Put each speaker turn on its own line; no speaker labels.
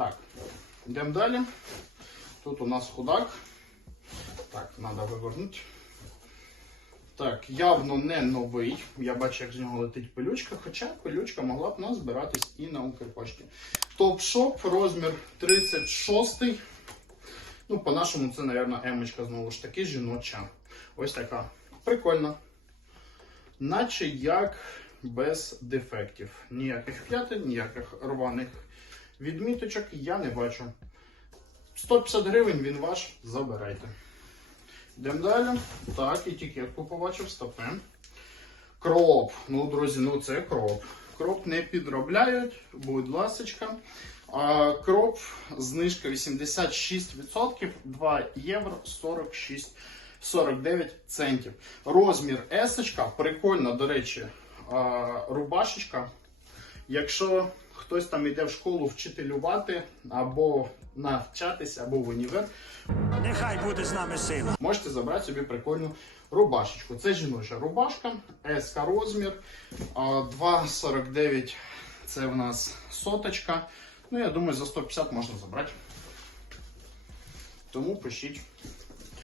Так, йдемо далі. Тут у нас худак. Так, треба вивернути. Так, явно не новий. Я бачу, як з нього летить пилючка, хоча пилючка могла б у нас збиратись і на Укрпошті. Топ-шоп, розмір 36. Ну, по-нашому, це, мабуть, емочка знову ж таки жіноча. Ось така. Прикольна. Наче як без дефектів. Ніяких п'ятин, ніяких рваних відміточок я не бачу. 150 гривень він ваш, забирайте. Йдемо далі. Так, етикетку побачив, стопе. Кроп. Ну, друзі, ну це кроп. Кроп не підробляють, будь ласочка. А, кроп, знижка 86%, 2 євро 46 49 центів. Розмір есочка, прикольна, до речі, рубашечка. Якщо хтось там йде в школу вчителювати або навчатися, або в універ,
Нехай буде з нами сила.
можете забрати собі прикольну рубашечку. Це жіноча рубашка, СК розмір, 2,49 це в нас соточка. Ну, я думаю, за 150 можна забрати. Тому пишіть.